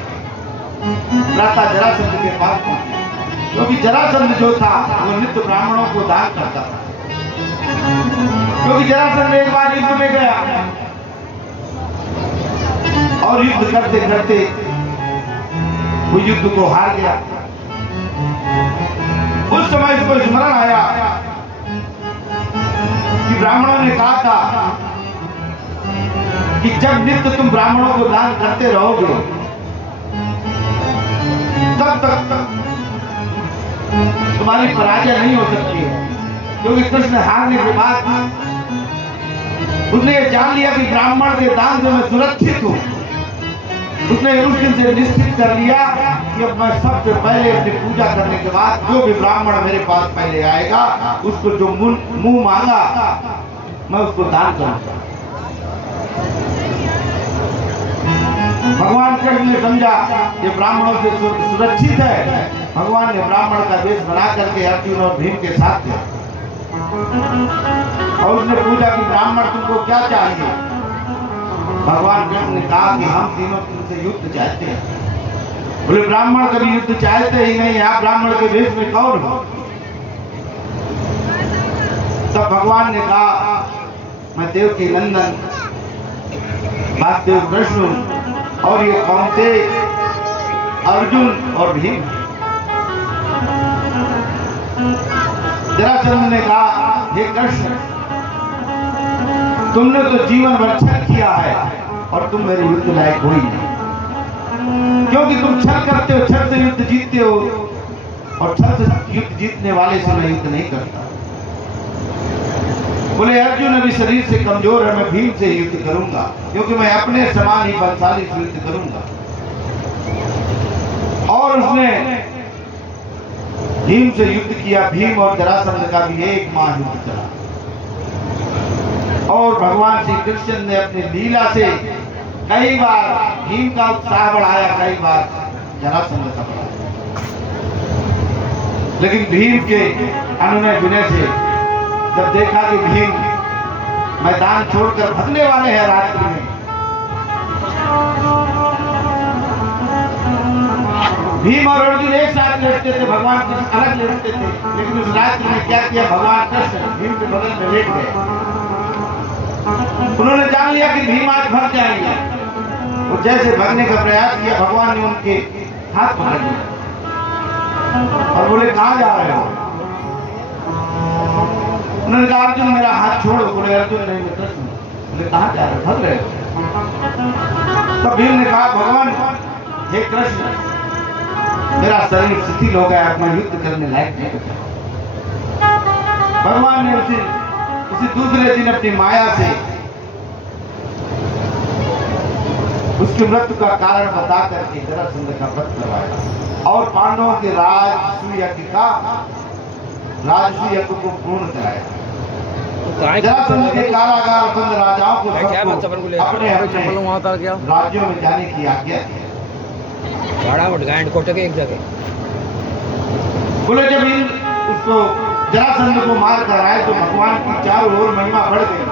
प्रातः जरासंध के पास पहुंचे, क्योंकि जरासंध जो था वो नित्य ब्राह्मणों को दान करता था। क्योंकि जरासंध एक बार युद्ध में गया और युद्ध करते करते वो युद्ध को हार गया। उस समय इसको स्मरण आया कि ब्राह्मणों ने कहा था कि जब नित्य तुम ब्राह्मणों को दान करते रहोगे तब तक तुम्हारी पराजय नहीं हो सकती है। क्योंकि कृष्ण हारने के बाद उसने जान लिया कि ब्राह्मण के दान से मैं सुरक्षित हूं। उसने उस दिन से निश्चित कर लिया कि अब मैं सबसे पहले अपनी पूजा करने के बाद जो भी ब्राह्मण मेरे पास पहले आएगा उसको जो मुंह मांगा मैं उसको दान करूंगा। भगवान कृष्ण ने समझा ये ब्राह्मणों से सुरक्षित है। भगवान ने ब्राह्मण का वेश बना करके अर्जुन और भीम के साथ किया और उसने पूछा कि ब्राह्मण तुमको क्या चाहिए? भगवान कृष्ण ने कहा कि हम तीनों तुमसे युद्ध चाहते हैं। बोले, ब्राह्मण कभी युद्ध चाहते ही नहीं, आप ब्राह्मण के वेश में कौन हो? तब भगवान ने कहा, मैं देवकी नंदन वासुदेव कृष्ण और ये कौनते अर्जुन और भीम। जरासंध ने कहा, हे कृष्ण, तुमने तो जीवन भर छल किया है और तुम मेरे युद्ध लायक हो ही नहीं, क्योंकि तुम छल करते हो, छल से युद्ध जीतते हो, और छल से युद्ध जीतने वाले से मैं युद्ध नहीं करता। बोले अर्जुन अभी शरीर से कमजोर है, मैं भीम से युद्ध करूंगा, क्योंकि मैं अपने समान ही बलशाली से युद्ध करूंगा। और उसने भीम से युद्ध किया। भीम और जरासंध का भी 1 माह युद्ध चला, और भगवान श्री कृष्ण ने अपनी लीला से कई बार भीम का उत्साह बढ़ाया, कई बार जरासंध का बढ़ाया, लेकिन भीम के अनुनय विनय से जब देखा कि भीम मैदान छोड़कर भागने वाले हैं रात्रि में, भीम और अर्जुन एक साथ लड़ते थे, भगवान कृष्ण अलग लड़ते थे, लेकिन उस रात्रि में क्या किया, भगवान कृष्ण भीम के बगल में लेट गए। उन्होंने जान लिया कि भीम आज भाग जाएंगे, और जैसे भागने का प्रयास किया, भगवान ने उनके हाथ पकड़ लिया और बोले कहां जा रहे हो? उन्होंने कहा अर्जुन मेरा हाथ छोड़ो। बोले अर्जुन नहीं, मैं कृष्ण। बोले कहां जा रहे हो, भाग रहे हो? तब भीम ने कहा भगवान हे कृष्ण, मेरा शरीर शिथिल हो गया, मैं युद्ध करने लायक नहीं बचा। भगवान ने उसी दूसरे दिन अपनी माया से उसकी मृत्यु का कारण बता करके जरासंध का वध करवाया, और पांडवों के राजसूय यज्ञ को पूर्ण कराया। जरासंध के कारागार बंद राजाओं को अपने राज्यों में जाने की आज्ञा दी। एक जगह बोले जब उसको जरासंध को मार कर आए तो भगवान की चारों ओर महिमा बढ़ गई।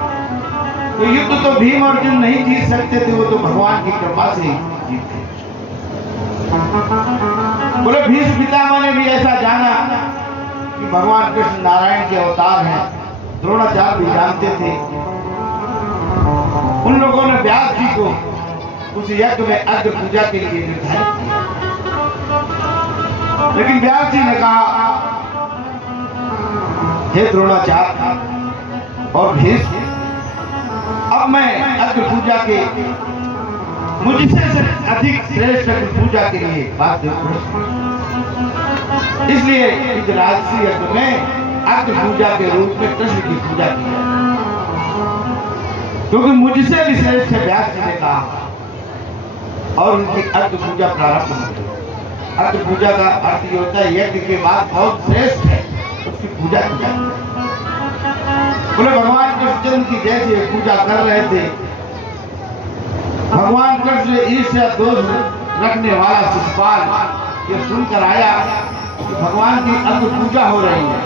तो युद्ध तो भीम और अर्जुन नहीं जीत सकते थे, वो तो भगवान की कृपा से ही जीते। बोले भीष्म पितामह ने भी ऐसा जाना कि भगवान कृष्ण नारायण के अवतार हैं, द्रोणाचार्य भी जानते थे। उन लोगों ने व्यास जी को उस यज्ञ में अग्र पूजा के लिए निर्धारित किया, लेकिन व्यास जी ने कहा हे द्रोणाचार्य और भीष्म, अब मैं अग्र पूजा के मुझसे से अधिक श्रेष्ठ अग्र पूजा के लिए बाध्य हूं। इसलिए इस राजसी यज्ञ में अग्र पूजा के रूप में कृष्ण की पूजा की है, क्योंकि मुझसे भी श्रेष्ठ व्यास जी ने कहा, और उनकी अग्र पूजा प्रारंभ हो गई। अग्र पूजा का अर्थ होता है यज्ञ के बाद बहुत श्रेष्ठ है उसकी पूजा की जाती है। बोले भगवान कृष्ण की जैसे पूजा कर रहे थे, भगवान कृष्ण ईर्ष्या दोष रखने वाला शिशुपाल ये सुनकर आया कि भगवान की अग्र पूजा हो रही है,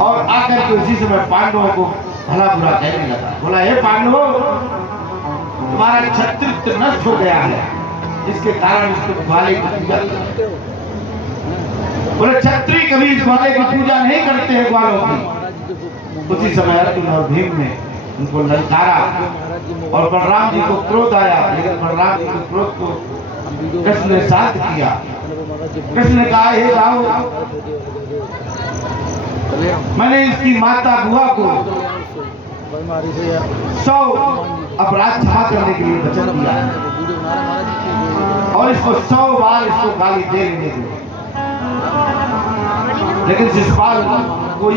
और आकर के उसी समय पांडवों को भला बुरा कहने लगा। बोला हे पांडवों, तुम्हारा क्षत्रित्व नष्ट हो गया है, इसके कारण इसको ग्वाले की पूजा करते हो। बोले क्षत्रिय कभी इस ग्वाले की पूजा नहीं करते हैं ग्वालों की। उसी समय अर्जुन और भीम ने उनको ललकारा, और बलराम जी को क्रोध आया, लेकिन बलराम जी के क्रोध को कृष्ण ने शांत किया। कृष्ण ने कहा हे राव, मैंने इसकी माता बुआ को 100 अपराध क्षमा करने के लिए वचन दिया, और इसको 100 बार इसको गाली दे लेने दो। लेकिन शिशुपाल को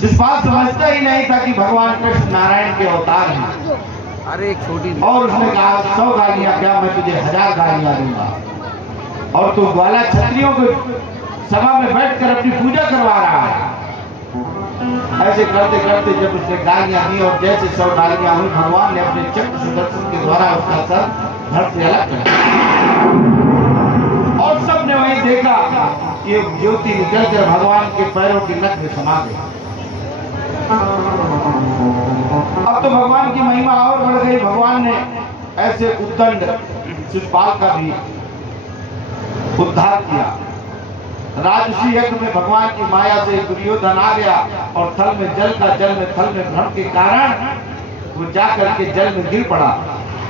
शिशुपाल समझता ही नहीं था कि भगवान कृष्ण नारायण के अवतार हैं। अरे एक छोटी, और उसने कहा 100 गालियां क्या, मैं तुझे 1000 गालियां दूंगा, और तू ग्वाला क्षत्रियों को सभा में बैठकर अपनी पूजा करवा रहा है। ऐसे करते करते जब उसने गालियां दी, और जैसे 100 गालियां हुई, भगवान ने अपने चक्र सुदर्शन के द्वारा उसका सर धड़ से अलग कर दिया, और सबने वही देखा कि एक ज्योति निकलकर भगवान के पैरों की नख में समा गई। अब तो भगवान की महिमा और बढ़ गई। भगवान ने ऐसे उद्दंड शिशुपाल का भी उद्धार किया। राजसी यज्ञ में भगवान की माया से दुर्योधन आ गया, और थल में जल में भ्रम के कारण वो जाकर के जल में गिर पड़ा,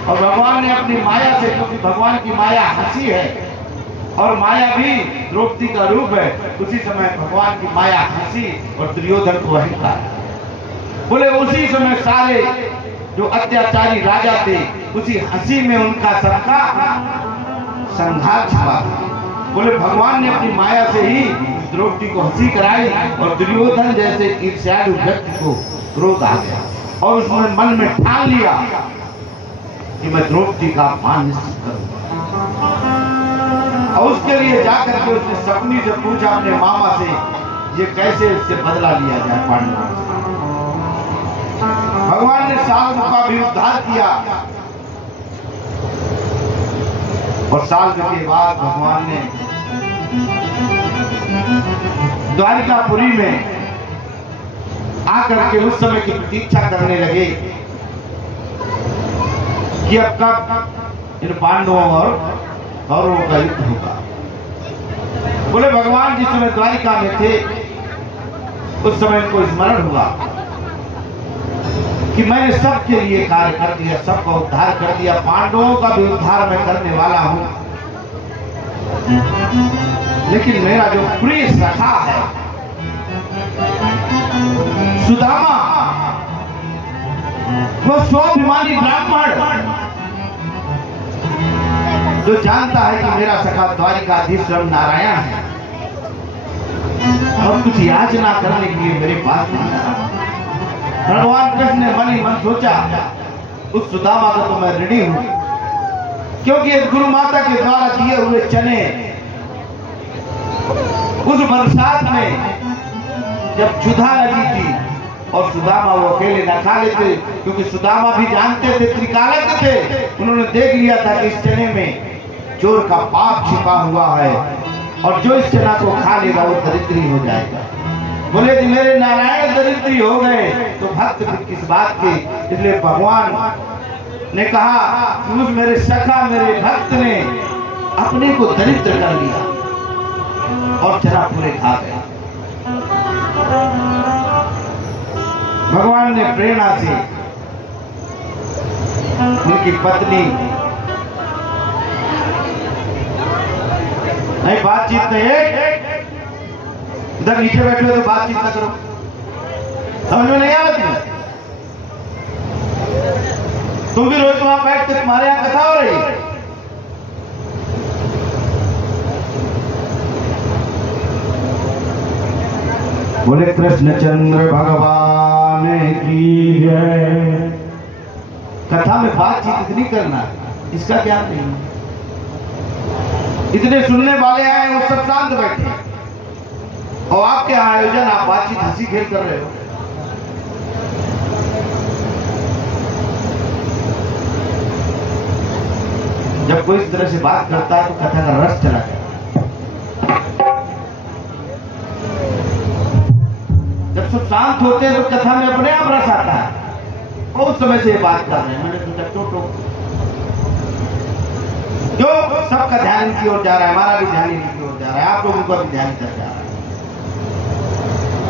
और भगवान ने अपनी माया से, क्योंकि भगवान की माया हंसी है, और माया भी द्रौपदी का रूप है। उसी समय भगवान की माया हंसी और दुर्योधन को अहंकार। बोले उसी समय सारे जो अत्याचारी राजा थे उसी हंसी में उनका सबका संहार छुपा। बोले भगवान ने अपनी माया से ही द्रौपदी को हंसी कराई और दुर्योधन जैसे ईर्ष्यालु व्यक्ति को क्रोध आ गया और उसने मन में ठान लिया कि मैं द्रौपदी का अपमान निश्चित करूंगा। और उसके लिए जाकर के उसने शकुनी से पूछा अपने मामा से ये कैसे उससे बदला लिया जाए पांडवों से। भगवान ने साल का भी उद्धार किया और साल के बाद भगवान ने द्वारिकापुरी में आकर के उस समय की प्रतीक्षा करने लगे कि अब कब इन पांडवों और कौरवों का युद्ध होगा। बोले भगवान जिस समय द्वारिका में थे उस समय इनको स्मरण हुआ कि मैंने सबके लिए कार्य कर दिया, सबका उद्धार कर दिया, पांडवों का भी उद्धार मैं करने वाला हूं। लेकिन मेरा जो प्रिय सखा है सुदामा, वो स्वाभिमानी ब्राह्मण जो जानता है कि मेरा सखा द्वारिकाधीश नारायण है और कुछ याचना करने के लिए मेरे पास नहीं आया। भगवान कृष्ण ने मन ही मन सोचा उस सुदामा का तो मैं ऋणी हूं, क्योंकि इस गुरु माता के द्वारा दिए हुए चने उस बरसात में जब क्षुधा लगी थी और सुदामा वो अकेले न खा लेते, क्योंकि सुदामा भी जानते थे, त्रिकालज्ञ थे, उन्होंने देख लिया था कि इस चने में चोर का पाप छिपा हुआ है और जो इस चना को खा लेगा वो दरिद्री हो जाएगा। बोले कि मेरे नारायण दरिद्री हो गए तो भक्त किस बात के। इसलिए भगवान ने कहा कि उस मेरे सखा मेरे भक्त ने अपने को दरिद्र कर लिया और चना पूरे खा गया। भगवान ने प्रेरणा से उनकी पत्नी नहीं बातचीत नहीं, इधर नीचे बैठे हो तो बातचीत ना करो, समझ में नहीं आ रही। तुम भी रोज वहां बैठ के तुम्हारे यहां कथा हो रही है। बोले कृष्णचंद्र भगवान की जय। कथा में बातचीत इतनी करना इसका क्या नहीं। इतने सुनने वाले आए वो सब शांत बैठे और आपके आयोजन आप बातचीत हंसी खेल कर रहे हो। जब कोई इस तरह से बात करता है तो कथा का रस चला जाता है। जब सब शांत होते हैं तो कथा में अपने आप रस आता है। बहुत समय से ये बात कर रहे हैं, मैंने सोचा टोटो क्यों सबका ध्यान इनकी ओर जा रहा है, हमारा भी ध्यान इनकी ओर जा रहा है, आप लोगों का भी ध्यान इधर जा रहा है।